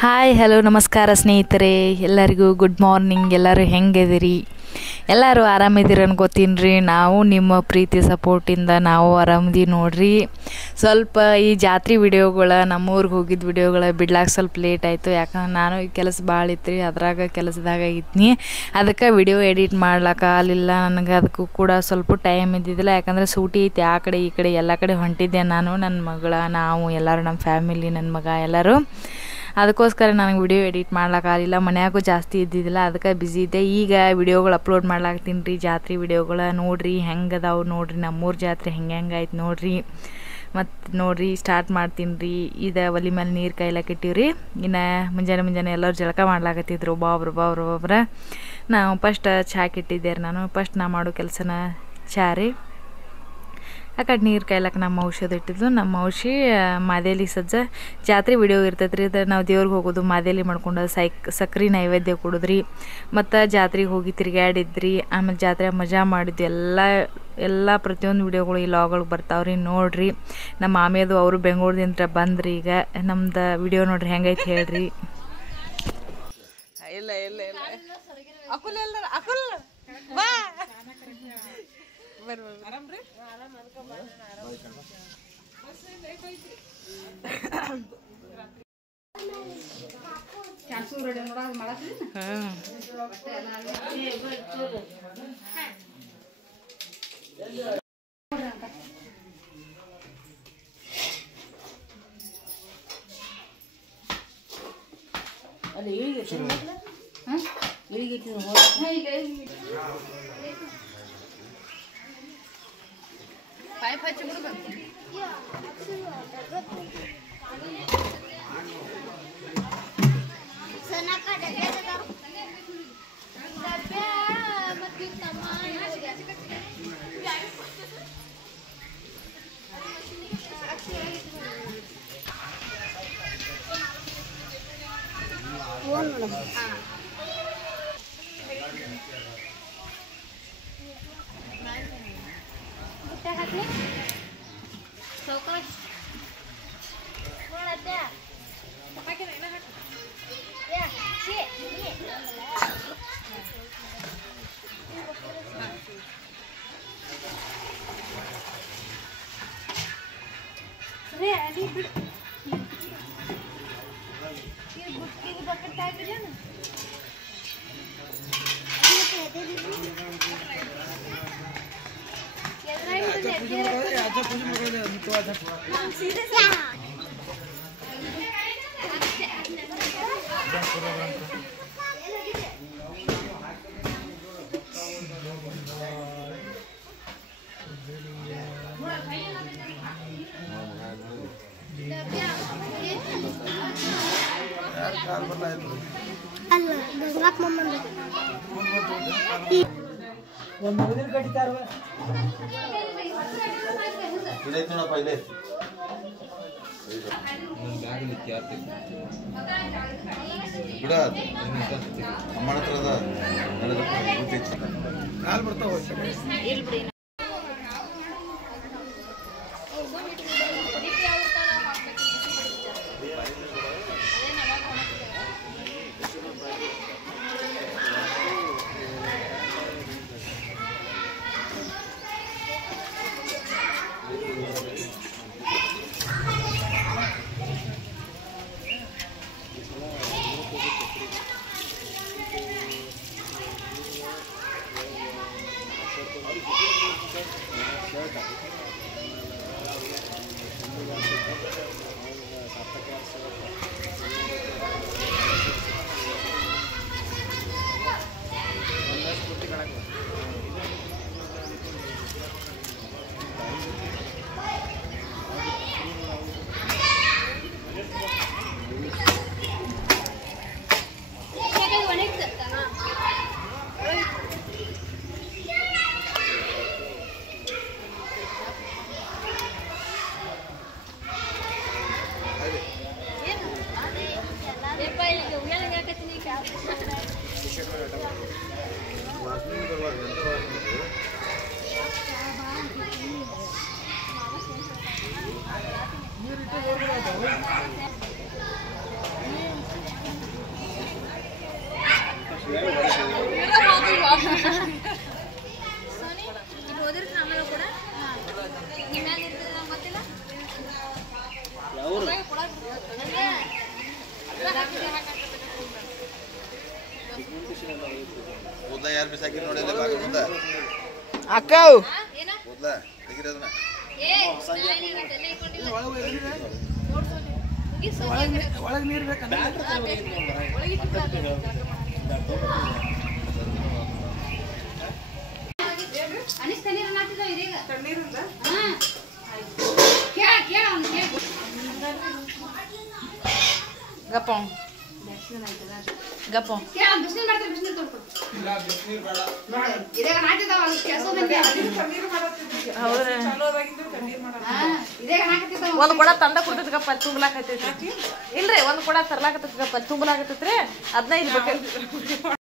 Hi hello ನಮಸ್ಕಾರ ಸ್ನೇಹಿತರೆ, ಎಲ್ಲರಿಗೂ ಗುಡ್ ಮಾರ್ನಿಂಗ್. ಎಲ್ಲರೂ ಹೆಂಗಿದಿರಿ? ಎಲ್ಲರೂ ಆರಾಮಿದ್ದೀರ ಅನ್ಕೋತೀನಿ ರೀ. ನಾವು ನಿಮ್ಮ ಪ್ರೀತಿ ಸಪೋರ್ಟಿಂದ ನಾವು ಆರಾಮದಿ ನೋಡ್ರಿ. ಸ್ವಲ್ಪ ಈ ಜಾತ್ರೆ ವಿಡಿಯೋಗಳ, ನಮ್ಮೂರಿಗೆ ಹೋಗಿದ್ದ ವಿಡಿಯೋಗಳ ಬಿಡ್ಲಾಕ ಸ್ವಲ್ಪ ಲೇಟ್ ಆಯಿತು. ಯಾಕಂದ್ರೆ ನಾನು ಈ ಕೆಲಸ ಭಾಳ ಇತ್ತು ರೀ, ಅದ್ರಾಗ ಕೆಲಸದಾಗ ಇದ್ನಿ. ಅದಕ್ಕೆ ವಿಡಿಯೋ ಎಡಿಟ್ ಮಾಡ್ಲಿಕ್ಕೆ ಆಗಲಿಲ್ಲ ನನಗೆ. ಅದಕ್ಕೂ ಕೂಡ ಸ್ವಲ್ಪ ಟೈಮ್ ಇದ್ದಿದ್ದಿಲ್ಲ, ಯಾಕಂದರೆ ಸೂಟಿ ಐತಿ. ಆ ಕಡೆ ಈ ಕಡೆ ಎಲ್ಲ ಕಡೆ ಹೊಂಟಿದ್ದೆ ನಾನು, ನನ್ನ ಮಗಳ, ನಾವು ಎಲ್ಲರೂ, ನಮ್ಮ ಫ್ಯಾಮಿಲಿ, ನನ್ನ ಮಗ ಎಲ್ಲರೂ. ಅದಕ್ಕೋಸ್ಕರ ನನಗೆ ವಿಡಿಯೋ ಎಡಿಟ್ ಮಾಡ್ಲಿಕ್ಕಾಗಲಿಲ್ಲ. ಮನ್ಯಾಗೂ ಜಾಸ್ತಿ ಇದ್ದಿದ್ದಿಲ್ಲ, ಅದಕ್ಕೆ ಬ್ಯುಸಿ ಇದ್ದೆ. ಈಗ ವಿಡಿಯೋಗಳು ಅಪ್ಲೋಡ್ ಮಾಡ್ಲಾಕ್ತೀನಿ ರೀ, ಜಾತ್ರೆ ವಿಡಿಯೋಗಳ. ನೋಡಿರಿ ಹೆಂಗೆ ಅದಾವೆ ನೋಡಿರಿ, ನಮ್ಮೂರ ಜಾತ್ರೆ ಹೆಂಗಾಯ್ತು ನೋಡಿರಿ. ಮತ್ತು ನೋಡಿರಿ ಸ್ಟಾರ್ಟ್ ಮಾಡ್ತೀನಿ ರೀ. ಇದು ಒಲೆ ಮೇಲೆ ನೀರು ಕಾಯ್ಲಕ್ಕೆ ಇಟ್ಟಿವ್ರಿ. ಇನ್ನು ಮುಂಜಾನೆ ಎಲ್ಲರೂ ಜಳಕ ಮಾಡ್ಲಾಕತ್ತಿದ್ರು ಒಬ್ಬೊಬ್ರು. ನಾವು ಫಸ್ಟ್ ಚಾಕ್ ಇಟ್ಟಿದ್ದೆ ರೀ. ನಾನು ಫಸ್ಟ್ ನಾ ಮಾಡೋ ಕೆಲಸನ ಚಾ ರೀ. ಆ ಕಡೆ ನೀರು ಕಾಯ್ಲಕ್ಕೆ ನಮ್ಮ ಔಷಧ ಇಟ್ಟಿದ್ದು. ನಮ್ಮ ಔಷಧಿ ಮಾದೇಲಿ ಸಜ್ಜ ಜಾತ್ರೆ ವಿಡಿಯೋ ಇರ್ತೈತೆ ರೀ. ಅದು ನಾವು ದೇವ್ರಿಗೆ ಹೋಗೋದು, ಮಾದೇಲಿ ಮಾಡ್ಕೊಂಡು ಸಕ್ರೆ ನೈವೇದ್ಯ ಕೊಡೋದ್ರಿ. ಮತ್ತು ಜಾತ್ರೆಗೆ ಹೋಗಿ ತಿರುಗಾಡಿದ್ರಿ. ಆಮೇಲೆ ಜಾತ್ರೆ ಮಜಾ ಮಾಡಿದ್ವಿ. ಎಲ್ಲ ಪ್ರತಿಯೊಂದು ವಿಡಿಯೋಗಳು ಈ ಲಾಗ್ಗಳಿಗೆ ಬರ್ತಾವ್ರಿ, ನೋಡಿರಿ. ನಮ್ಮ ಮಾಮಿಯದು ಅವರು ಬೆಂಗಳೂರಿಂದ ಬಂದ್ರಿ. ಈಗ ನಮ್ದು ವಿಡಿಯೋ ನೋಡ್ರಿ ಹೆಂಗೈತೆ ಹೇಳ್ರಿ. ಇಲ್ಲ ಆರಾಮ್ರಿ. ಅಲ್ಲಿ ಇಳಿಗೆ ಪೈಪ್ ಹಚ್ಚಿ ಬಿಡ್ಬೇಕು. ಅಮ್ಮನ ಹತ್ರ ಕಾಲ್ ಬರ್ತಾವ. ಕೂದಲ ಯಾರು ಬಿಸಾಕಿ ನೋಡಿಲ್ಲ ಬಾಗ ಮುಂದೆ ಅಕ್ಕ ಕೂದಲ ತೆಗಿರೋದನ್ನ ಒಳಗೆ ನೀರು ಬೇಕಂತ ಗಪ್ಪ ಗಪ್ಪ ಒಂದು ಕೊಡ ತಂದ ಕೊಡ್ತೈತಿಗಪ್ಪ ಅಲ್ಲಿ ತುಂಬಲಾಕತ್ತೈತಿ ಇಲ್ರಿ ಒಂದು ಕೊಡ ತರ್ಲಾಕತ್ತೈತಿಗಪ್ಪ ಅಲ್ಲಿ ತುಂಬಲಾಕತ್ತೈತ್ರಿ ಅದನ್ನ ಇಲ್ಲಿ ಬೇಕು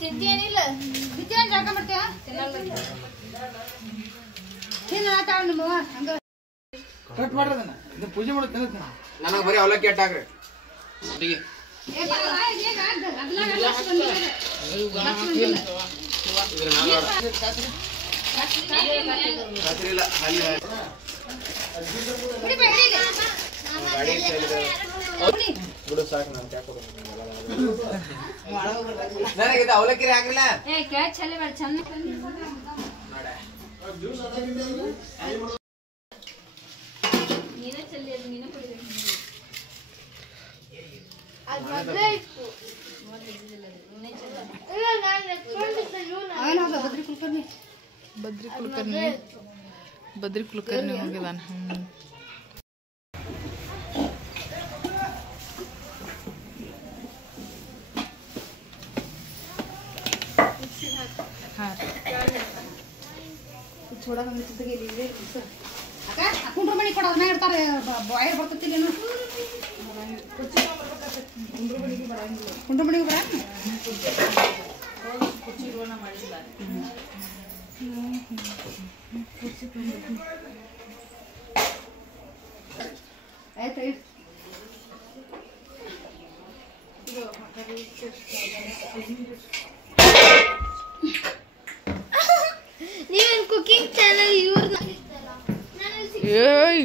ತಿಂತೇನಿಲ್ಲ ಜಾಗ ಮಾಡ್ತೇವ ಕಟ್ ಮಾಡ್ರದನ್ನ ಇದು ಪೂಜೆ ಮಾಡೋದು ನನಗೆ ಬರೀ ಅವಲಕ್ಕಿ ಅಟ್ಟಾಕ್ರಿ ರಾತ್ರಿ ಇಲ್ಲ ಬಿಡು ಸಾಕು ನಾನು ನನಗೆ ಅವಲಕ್ಕಿ ಹಾಕ್ರಿಲ್ಲ ಚಲೆ ಬೇಡ ಚಂದ ನೀನೇ ಚಲ್ಲಿ ಅದು ನೀನೇ ಕುಡಿಬೇಕು ಬದ್ರಿ ಕುಲಕರ್ಣಿ ಹೋಗಿದಾನ ಕುಂಡ್ರ ಮಣಿ ಕೊಡೋದ್ ಮ್ಯಾಗ ಇರ್ತಾರೆ ಬಾಯರ್ ಬರ್ತೈತಿಲ್ಲ ಕುಂಡ್ರ ಮಣಿಗೆ ಬರ ಆಯ್ತು ನೀವೇನು ಕುಕಿಂಗ್ ಚಾನಲ್ ಇವ್ರನ್ನ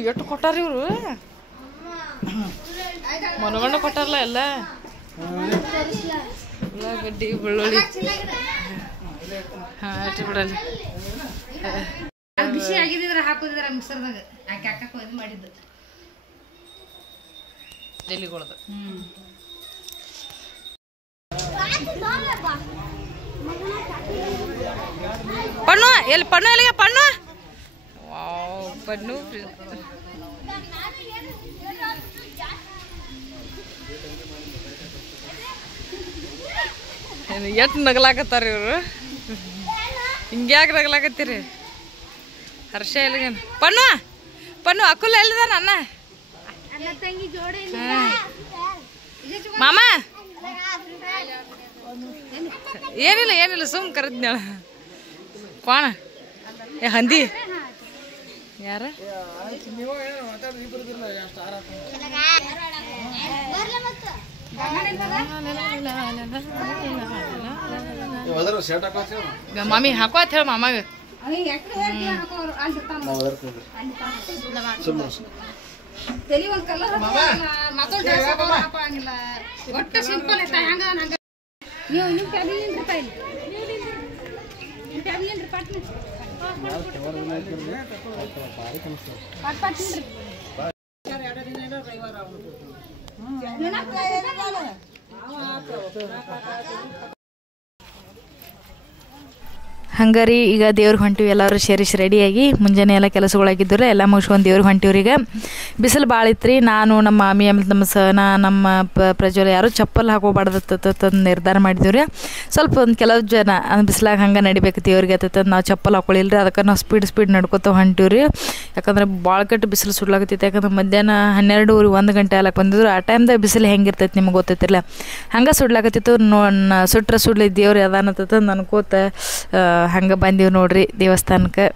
ಎಷ್ಟು ಕೊಟ್ಟಾರ ಇವರು ಮನಗಂಡ ಕೊಟ್ಟಾರಲ್ಲ ಎಲ್ಲ ಉಳ್ಳಾಗಡ್ಡಿ ಬೆಳ್ಳುಳ್ಳಿ ಇಟ್ಟು ಬಿಡಲ್ಲ ಬಿಸಿ ಆಗಿದ್ರೆ ಹಾಕೋದಿದ್ರ ಮಿಕ್ಸರ್ದಾಗ ಹಾಕಿ ಹಾಕಕ್ಕೆ ಇದು ಮಾಡಿದ್ದು ಎಲಿಗೊಳ್ದು ಪಣ್ಣು ಎಲ್ಲಿ ಪಣ್ಣು ಎಲ್ಲಿಗೆ ಪಣ್ಣು ವಾವ್ ಪಣ್ಣು ಎಷ್ಟು ನಗಲಾಕತ್ತಾರ ಇವರು ಹಿಂಗ್ಯಾಕೆ ನಗಲಾಕತ್ತೀರಿ ಹರ್ಷ ಎಲ್ಲಿಗೇನು ಪಣ್ಣು ಪಣ್ಣು ಅಕ್ಕುಲ್ ಎಲ್ಲಿದಾನ ಅಣ್ಣ ಮಾಮ ಏನಿಲ್ಲ ಏನಿಲ್ಲ ಸುಮ್ ಕರೆದ್ನಾಳ ಕೋಣ ಏ ಹಂದಿ ಯಾರ ಮಾಮಿ ಹಾಕೋ ಅಂತ ಹೇಳ ಮಾಮಾಗ ತಲೆ ಒಂದು ಕಲರ್ ಹಾಕೋಂಗಿಲ್ಲ ಒಟ್ಟು ಸಿಂಪಲ್ ಐತ ಹಂಗ ಹಂಗ ನೀವು ನಿಮ್ಮ ಫ್ಯಾಮಿಲಿ ರೂಪಾಯಿ ನಿಮ್ಮ ಫ್ಯಾಮಿಲಿ ಪಾಟ್ನ ಹಂಗಾರಿ ಈಗ ದೇವ್ರಿಗೆ ಹೊಂಟಿವಿ ಎಲ್ಲರೂ ಸೇರಿಸಿ ರೆಡಿಯಾಗಿ ಮುಂಜಾನೆ ಎಲ್ಲ ಕೆಲಸಗಳಾಗಿದ್ದರು ಎಲ್ಲ ಮುಗಿಸ್ಕೊಂಡು ದೇವ್ರಿಗೆ ಹೊಂಟಿವ್ರಿಗೆ ಬಿಸಿಲು ಭಾಳ ಇತ್ತು ರೀ. ನಾನು ನಮ್ಮ ಮಾಮಿ ಆಮೇಲೆ ನಮ್ಮ ಸನ ನಮ್ಮ ಪ್ರಜ್ವಲ ಯಾರು ಚಪ್ಪಲ್ ಹಾಕೋಬಾರ್ದತ್ತಂದು ನಿರ್ಧಾರ ಮಾಡಿದ್ದೀವಿ ರೀ. ಸ್ವಲ್ಪ ಒಂದು ಕೆಲವು ಜನ ಬಿಸಿಲಾಗ ಹಂಗೆ ನಡಿಬೇಕು ದೇವ್ರಿಗೆ ಅತ್ತಂದು ನಾವು ಚಪ್ಪಲ್ ಹಾಕೊಳ್ಳಿಲ್ಲ ರೀ. ಅದಕ್ಕೆ ನಾವು ಸ್ಪೀಡ್ ನಡ್ಕೊತ ಹೊಂಟಿವಿ ರೀ. ಯಾಕಂದ್ರೆ ಭಾಳ ಕಟ್ಟು ಬಿಸಿಲು ಸುಡ್ಲಾಕತ್ತೈತೆ. ಯಾಕಂದ್ರೆ ಮಧ್ಯಾಹ್ನ 12 1 ಗಂಟೆ ಆಲಕ್ಕೆ ಬಂದಿದ್ರು. ಆ ಟೈಮ್ದಾಗ ಬಿಸಿಲು ಹೆಂಗಿರ್ತೈತೆ ನಿಮ್ಗೆ ಗೊತ್ತೈತಿಲ್ಲ. ಹಂಗೆ ಸುಡ್ಲಾಕತ್ತಿತ್ತು. ಸುಡ್ಲಿ ದೇವ್ರು ಅದಾನತ್ತಂದು ಅನ್ಕೋತ ಹಂಗೆ ಬಂದೀವಿ ನೋಡ್ರಿ ದೇವಸ್ಥಾನಕ್ಕೆ.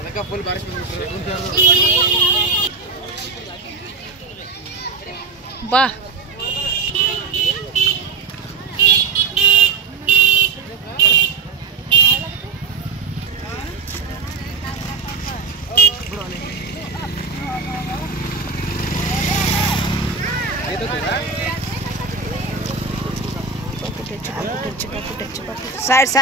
ಅದಕ್ಕೆ ಫುಲ್ ಬಾರಿಸ್ಬಿಟ್ರಿ. ಬಾ साइड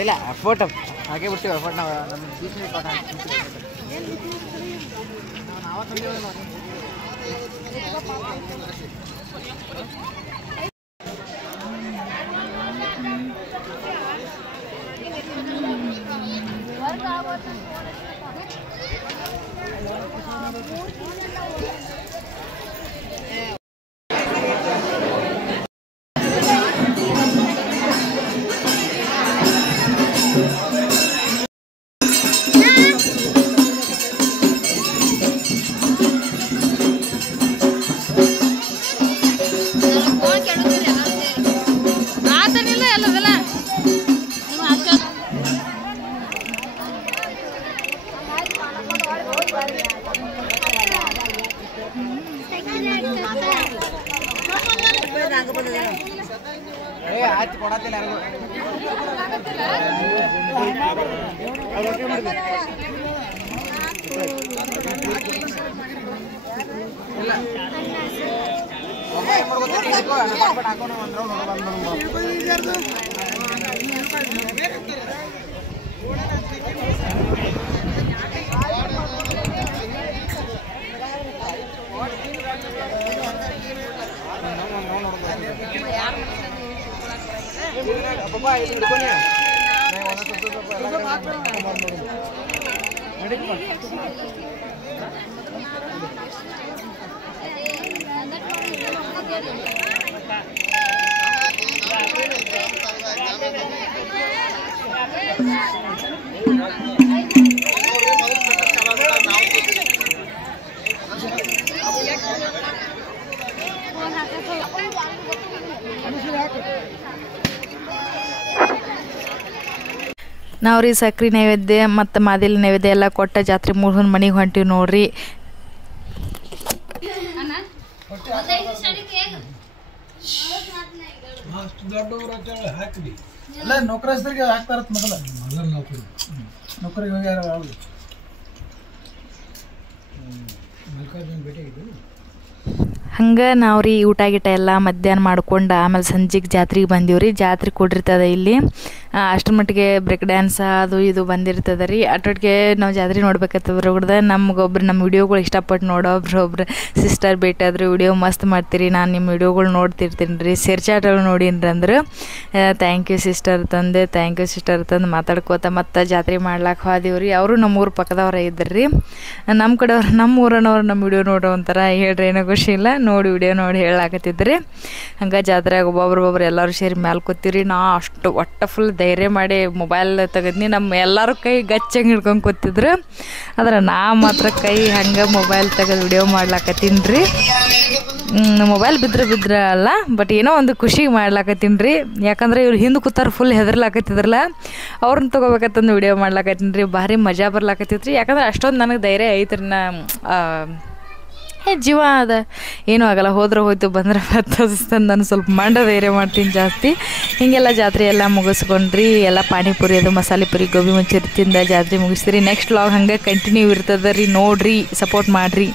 ಇಲ್ಲ ಫೋಟೋ ಹಾಗೆ ಬಿಡ್ತೀವಿ. ಫೋಟೋ ನಾವು ನಮ್ಮ ಬೀಚ್ನಲ್ಲಿ ಫೋಟೋ ಆಯ್ತು ಕೊಡತ್ತಿಲ್ಲ ನಾವು ರೀ ಸಕ್ರೆ ನೈವೇದ್ಯ ಮತ್ತು ಮಾದಿಲಿ ನೈವೇದ್ಯ ಎಲ್ಲ ಕೊಟ್ಟ ಜಾತ್ರೆ ಮುಗಿಸ್ಕೊಂಡು ಮನೆಗೆ ಹೊಂಟಿವಿ ನೋಡ್ರಿ. ಅಲ್ಲ ನೌಕರಸ್ಥರಿಗೆ ಹಾಕ್ತಾರತ್ ಮೊದಲ ನೌಕರಿಗೆ ಹೋಗ್ಯಾರ ಅವ್ರು ಹಂಗೆ ನಾವು ರೀ ಊಟ ಗೀಟ ಎಲ್ಲ ಮಧ್ಯಾಹ್ನ ಮಾಡ್ಕೊಂಡು ಆಮೇಲೆ ಸಂಜೆಗೆ ಜಾತ್ರೆಗೆ ಬಂದೀವಿ ರೀ. ಜಾತ್ರೆ ಕೊಡಿರ್ತದೆ ಇಲ್ಲಿ. ಅಷ್ಟರ ಮಟ್ಟಿಗೆ ಬ್ರೇಕ್ ಡ್ಯಾನ್ಸ್ ಅದು ಇದು ಬಂದಿರ್ತದೆ ರೀ. ಅಷ್ಟೊಟ್ಟಿಗೆ ನಾವು ಜಾತ್ರೆ ನೋಡ್ಬೇಕಾಗ್ತದೆ ಹುಡುಗ್ದ. ನಮಗೊಬ್ರು ನಮ್ಮ ವಿಡಿಯೋಗಳು ಇಷ್ಟಪಟ್ಟು ನೋಡೋಬ್ರು ಸಿಸ್ಟರ್ ಭೇಟಿಯಾದ್ರು ವಿಡಿಯೋ ಮಸ್ತ್ ಮಾಡ್ತೀರಿ, ನಾನು ನಿಮ್ಮ ವಿಡಿಯೋಗಳು ನೋಡ್ತಿರ್ತೀನಿ ರೀ, ಸೇರ್ಚಾಟಗಳು ನೋಡೀನ್ರಿ ಅಂದ್ರೆ ಥ್ಯಾಂಕ್ ಯು ಸಿಸ್ಟರ್ ತಂದೆ, ಥ್ಯಾಂಕ್ ಯು ಸಿಸ್ಟರ್ ತಂದು ಮಾತಾಡ್ಕೋತ ಮತ್ತು ಜಾತ್ರೆ ಮಾಡ್ಲಾಕೆ ಹೋದೀವಿ ರೀ. ಅವರು ನಮ್ಮೂರು ಪಕ್ಕದವ್ರ ಇದ್ದರು ರೀ. ನಮ್ಮ ಕಡೆಯವ್ರು ನಮ್ಮ ಊರನವ್ರು ನಮ್ಮ ವಿಡಿಯೋ ನೋಡೋ ಒಂಥರ ಹೇಳ್ರಿ ಏನೋ ಖುಷಿ ಇಲ್ಲ, ನೋಡಿ ವಿಡಿಯೋ ನೋಡಿ ಹೇಳಾಕತ್ತಿದ್ರಿ. ಹಂಗೆ ಜಾತ್ರೆಯಾಗ ಒಬ್ಬೊಬ್ರು ಎಲ್ಲರೂ ಸೇರಿ ಮ್ಯಾಲೆ ಕೂತೀವಿ ನಾ ಅಷ್ಟು ಒಟ್ಟು ಫುಲ್ ಧೈರ್ಯ ಮಾಡಿ ಮೊಬೈಲ್ ತೆಗೆದ್ನಿ. ನಮ್ಮ ಎಲ್ಲರೂ ಕೈ ಗಚ್ಚಂಗೆ ಹಿಡ್ಕೊಂಡು ಕೂತಿದ್ರು. ಆದ್ರೆ ನಾ ಮಾತ್ರ ಕೈ ಹಂಗೆ ಮೊಬೈಲ್ ತೆಗೆದು ವಿಡಿಯೋ ಮಾಡ್ಲಾಕತ್ತೀನಿ ರೀ. ಮೊಬೈಲ್ ಬಿದ್ರೆ ಅಲ್ಲ, ಬಟ್ ಏನೋ ಒಂದು ಖುಷಿಗೆ ಮಾಡ್ಲಾಕತ್ತೀನಿ ರೀ. ಯಾಕಂದ್ರೆ ಇವ್ರು ಹಿಂದೆ ಕೂತಾರ ಫುಲ್ ಹೆದರ್ಲಾಕತ್ತಿದ್ರಲ್ಲ, ಅವ್ರನ್ನ ತೊಗೋಬೇಕಂತಂದು ವಿಡಿಯೋ ಮಾಡ್ಲಾಕತ್ತೀನಿ ರೀ. ಭಾರಿ ಮಜಾ ಬರ್ಲಾಕತ್ತೈತೆ ರೀ. ಯಾಕಂದ್ರೆ ಅಷ್ಟೊಂದು ನನಗೆ ಧೈರ್ಯ ಐತ್ರಿ. ಜೀವ ಅದ, ಏನೂ ಆಗಲ್ಲ, ಹೋದ್ರೆ ಹೋಯ್ತು ಬಂದ್ರೆ ಬರ್ತಂದು ನಾನು ಸ್ವಲ್ಪ ಮಂಡ ಧೈರ್ಯ ಮಾಡ್ತೀನಿ ಜಾಸ್ತಿ. ಹೀಗೆಲ್ಲ ಜಾತ್ರೆ ಎಲ್ಲ ಮುಗಿಸ್ಕೊಂಡ್ರಿ. ಎಲ್ಲ ಪಾನಿಪುರಿ ಅದು ಮಸಾಲೆ ಪುರಿ ಗೋಬಿ ಮಂಚೂರಿ ತಿಂದ ಜಾತ್ರೆ ಮುಗಿಸ್ತೀರಿ. ನೆಕ್ಸ್ಟ್ ವ್ಲಾಗ್ ಹಂಗೆ ಕಂಟಿನ್ಯೂ ಇರ್ತದೆ ರೀ. ನೋಡಿರಿ, ಸಪೋರ್ಟ್ ಮಾಡಿರಿ.